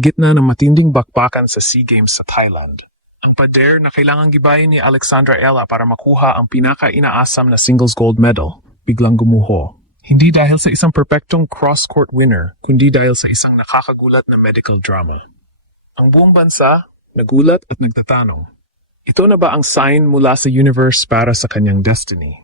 Gitna ng matinding bakbakan sa SEA Games sa Thailand. Ang pader na kailangang gibayin ni Alexandra Ella para makuha ang pinaka-inaasam na singles gold medal, biglang gumuho. Hindi dahil sa isang perpektong cross-court winner, kundi dahil sa isang nakakagulat na medical drama. Ang buong bansa, nagulat at nagtatanong. Ito na ba ang sign mula sa universe para sa kanyang destiny?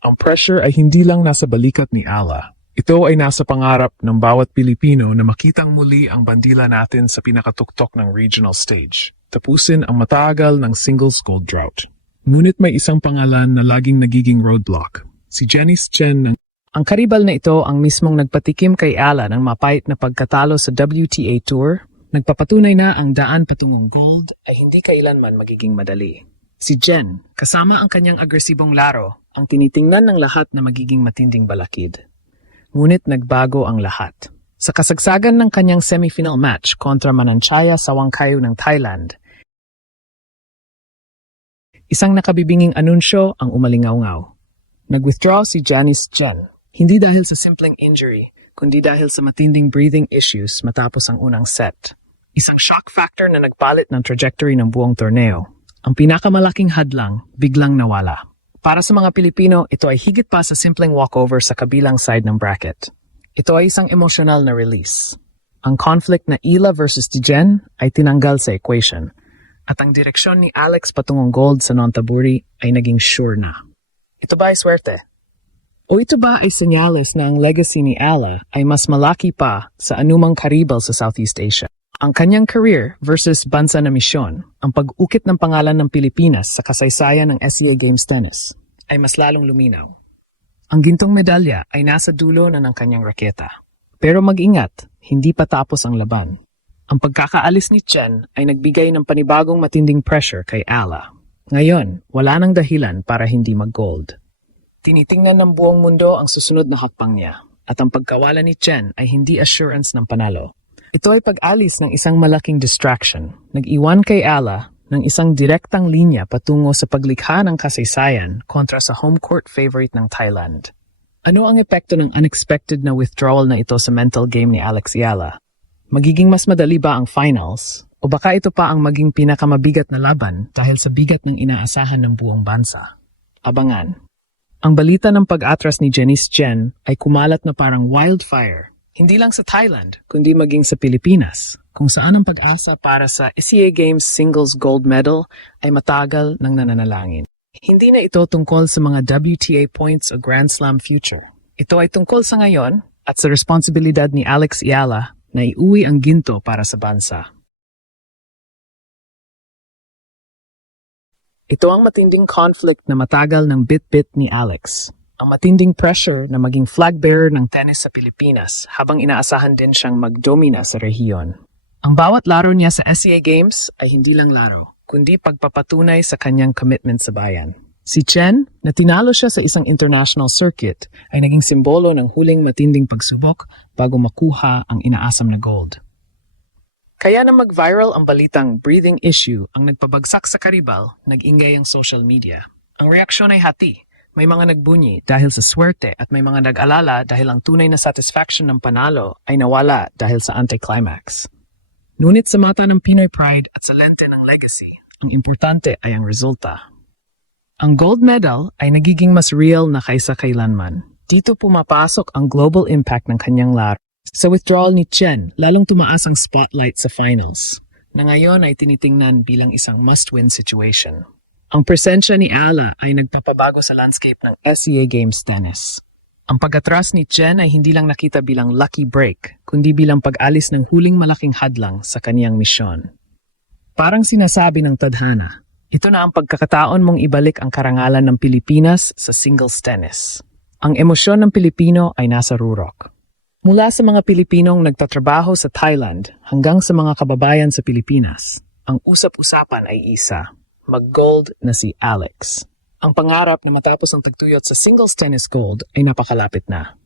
Ang pressure ay hindi lang nasa balikat ni Ella. Ito ay nasa pangarap ng bawat Pilipino na makitang muli ang bandila natin sa pinakatuktok ng regional stage. Tapusin ang matagal ng singles gold drought. Ngunit may isang pangalan na laging nagiging roadblock. Si Janice Chen ng Ang karibal na ito ang mismong nagpatikim kay Ella ng mapait na pagkatalo sa WTA Tour, nagpapatunay na ang daan patungong gold ay hindi kailanman magiging madali. Si Jen, kasama ang kanyang agresibong laro, ang tinitingnan ng lahat na magiging matinding balakid. Ngunit nagbago ang lahat. Sa kasagsagan ng kanyang semifinal match kontra Mananchaya sa Wangkayo ng Thailand, isang nakabibinging anunsyo ang umalingaw-ngaw. Nag-withdraw si Janice Chen. Hindi dahil sa simpleng injury, kundi dahil sa matinding breathing issues matapos ang unang set. Isang shock factor na nagpalit ng trajectory ng buong torneo. Ang pinakamalaking hadlang, biglang nawala. Para sa mga Pilipino, ito ay higit pa sa simpleng walkover sa kabilang side ng bracket. Ito ay isang emosyonal na release. Ang conflict na Ella versus Tijen ay tinanggal sa equation. At ang direksyon ni Alex patungong gold sa non-taburi ay naging sure na. Ito ba ay swerte? O ito ba ay senyales na ang legacy ni Ella ay mas malaki pa sa anumang karibal sa Southeast Asia? Ang kanyang career versus bansa na misyon, ang pag-ukit ng pangalan ng Pilipinas sa kasaysayan ng SEA Games Tennis, ay mas lalong luminaw. Ang gintong medalya ay nasa dulo na ng kanyang raketa. Pero mag-ingat, hindi pa tapos ang laban. Ang pagkakaalis ni Chen ay nagbigay ng panibagong matinding pressure kay Ella. Ngayon, wala nang dahilan para hindi mag-gold. Tinitingnan ng buong mundo ang susunod na hakbang niya, at ang pagkawala ni Chen ay hindi assurance ng panalo. Ito ay pag-alis ng isang malaking distraction. Nag-iwan kay Ella ng isang direktang linya patungo sa paglikha ng kasaysayan kontra sa home court favorite ng Thailand. Ano ang epekto ng unexpected na withdrawal na ito sa mental game ni Alex Ella? Magiging mas madali ba ang finals? O baka ito pa ang maging pinakamabigat na laban dahil sa bigat ng inaasahan ng buong bansa? Abangan. Ang balita ng pag-atras ni Janice Chen ay kumalat na parang wildfire. Hindi lang sa Thailand, kundi maging sa Pilipinas, kung saan ang pag-asa para sa SEA Games Singles Gold Medal ay matagal ng nananalangin. Hindi na ito tungkol sa mga WTA points o Grand Slam future. Ito ay tungkol sa ngayon at sa responsibilidad ni Alex Ella na iuwi ang ginto para sa bansa. Ito ang matinding conflict na matagal ng bit-bit ni Alex. Ang matinding pressure na maging flag bearer ng tennis sa Pilipinas habang inaasahan din siyang magdomina sa rehiyon. Ang bawat laro niya sa SEA Games ay hindi lang laro, kundi pagpapatunay sa kanyang commitment sa bayan. Si Chen, na tinalo siya sa isang international circuit, ay naging simbolo ng huling matinding pagsubok bago makuha ang inaasam na gold. Kaya na mag-viral ang balitang breathing issue ang nagpabagsak sa karibal, nag-ingay ang social media. Ang reaksyon ay hati. May mga nagbunyi dahil sa swerte at may mga nag-alala dahil ang tunay na satisfaction ng panalo ay nawala dahil sa anticlimax. Ngunit sa mata ng Pinoy pride at sa lente ng legacy, ang importante ay ang resulta. Ang gold medal ay nagiging mas real na kaysa kailanman. Dito pumapasok ang global impact ng kanyang laro. Sa withdrawal ni Chen, lalong tumaas ang spotlight sa finals, na ngayon ay tinitingnan bilang isang must-win situation. Ang presensya ni Ella ay nagpapabago sa landscape ng SEA Games Tennis. Ang pag-atras ni Chen ay hindi lang nakita bilang lucky break, kundi bilang pag-alis ng huling malaking hadlang sa kaniyang misyon. Parang sinasabi ng tadhana, ito na ang pagkakataon mong ibalik ang karangalan ng Pilipinas sa singles tennis. Ang emosyon ng Pilipino ay nasa rurok. Mula sa mga Pilipinong nagtatrabaho sa Thailand hanggang sa mga kababayan sa Pilipinas, ang usap-usapan ay isa, mag-gold na si Alex. Ang pangarap na matapos ang tagtuyot sa singles tennis gold ay napakalapit na.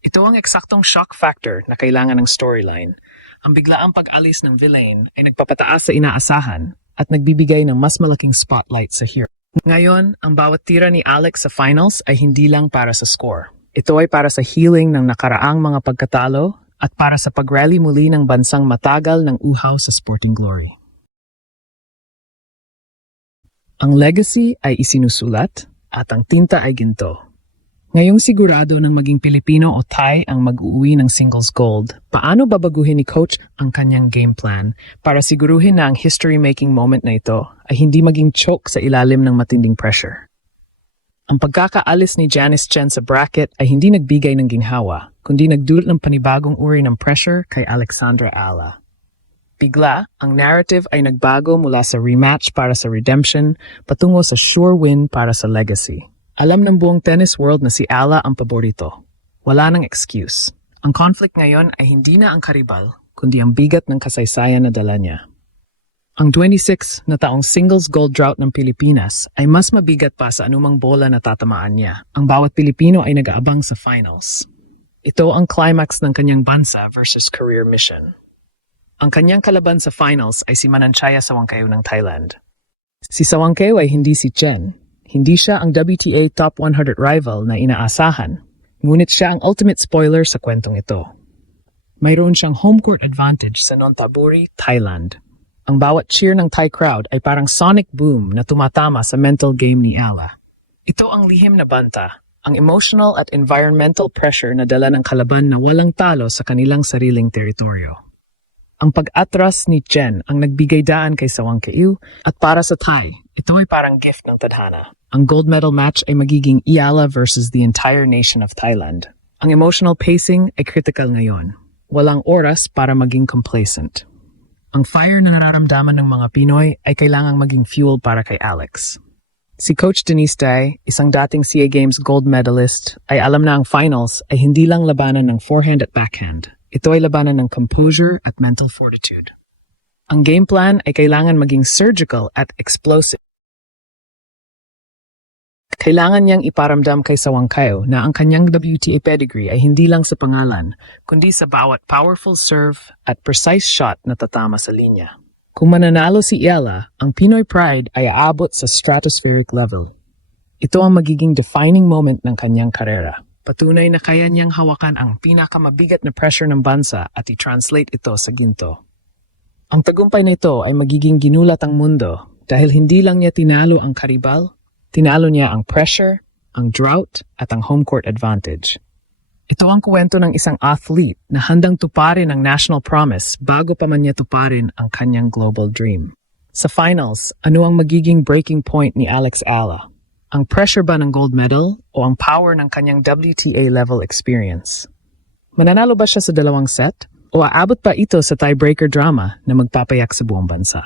Ito ang eksaktong shock factor na kailangan ng storyline. Ang biglaang pag-alis ng villain ay nagpapataas sa inaasahan at nagbibigay ng mas malaking spotlight sa hero. Ngayon, ang bawat tira ni Alex sa finals ay hindi lang para sa score. Ito ay para sa healing ng nakaraang mga pagkatalo at para sa pagrally muli ng bansang matagal ng uhaw sa sporting glory. Ang legacy ay isinusulat at ang tinta ay ginto. Ngayong sigurado ng maging Pilipino o Thai ang mag-uwi ng singles gold, paano babaguhin ni Coach ang kanyang game plan para siguruhin na ang history-making moment na ito ay hindi maging choke sa ilalim ng matinding pressure? Ang pagkakaalis ni Janice Chen sa bracket ay hindi nagbigay ng ginhawa, kundi nagdulot ng panibagong uri ng pressure kay Alexandra Ala. Bigla, ang narrative ay nagbago mula sa rematch para sa redemption patungo sa sure win para sa legacy. Alam ng buong tennis world na si Ala ang paborito. Wala nang excuse. Ang conflict ngayon ay hindi na ang karibal, kundi ang bigat ng kasaysayan na dala niya. Ang 26 na taong singles gold drought ng Pilipinas ay mas mabigat pa sa anumang bola na tatamaan niya. Ang bawat Pilipino ay nag-aabang sa finals. Ito ang climax ng kanyang bansa versus career mission. Ang kanyang kalaban sa finals ay si Mananchaya Sawangkaew ng Thailand. Si Sawangkaew ay hindi si Chen. Hindi siya ang WTA Top 100 rival na inaasahan, ngunit siya ang ultimate spoiler sa kwentong ito. Mayroon siyang home court advantage sa Nonthaburi, Thailand. Ang bawat cheer ng Thai crowd ay parang sonic boom na tumatama sa mental game ni Ala. Ito ang lihim na banta, ang emotional at environmental pressure na dala ng kalaban na walang talo sa kanilang sariling teritoryo. Ang pag-atras ni Chen ang nagbigay daan kay Sawangkaew at para sa Thai, ito ay parang gift ng tadhana. Ang gold medal match ay magiging Iala versus the entire nation of Thailand. Ang emotional pacing ay critical ngayon. Walang oras para maging complacent. Ang fire na nararamdaman ng mga Pinoy ay kailangang maging fuel para kay Alex. Si Coach Denise Day, isang dating SEA Games gold medalist, ay alam na ang finals ay hindi lang labanan ng forehand at backhand. Ito ay labanan ng composure at mental fortitude. Ang game plan ay kailangan maging surgical at explosive. Kailangan niyang iparamdam kay Sawangkaew na ang kanyang WTA pedigree ay hindi lang sa pangalan, kundi sa bawat powerful serve at precise shot na tatama sa linya. Kung mananalo si Ella, ang Pinoy pride ay aabot sa stratospheric level. Ito ang magiging defining moment ng kanyang karera. Patunay na kaya niyang hawakan ang pinakamabigat na pressure ng bansa at i-translate ito sa ginto. Ang tagumpay na ito ay magiging ginulat ang mundo dahil hindi lang niya tinalo ang karibal, tinalo niya ang pressure, ang drought at ang home court advantage. Ito ang kwento ng isang athlete na handang tuparin ang national promise bago pa man niya tuparin ang kanyang global dream. Sa finals, ano ang magiging breaking point ni Alex Ala? Ang pressure ba ng gold medal o ang power ng kanyang WTA level experience? Mananalo ba siya sa dalawang set o aabot pa ito sa tiebreaker drama na magpapayak sa buong bansa?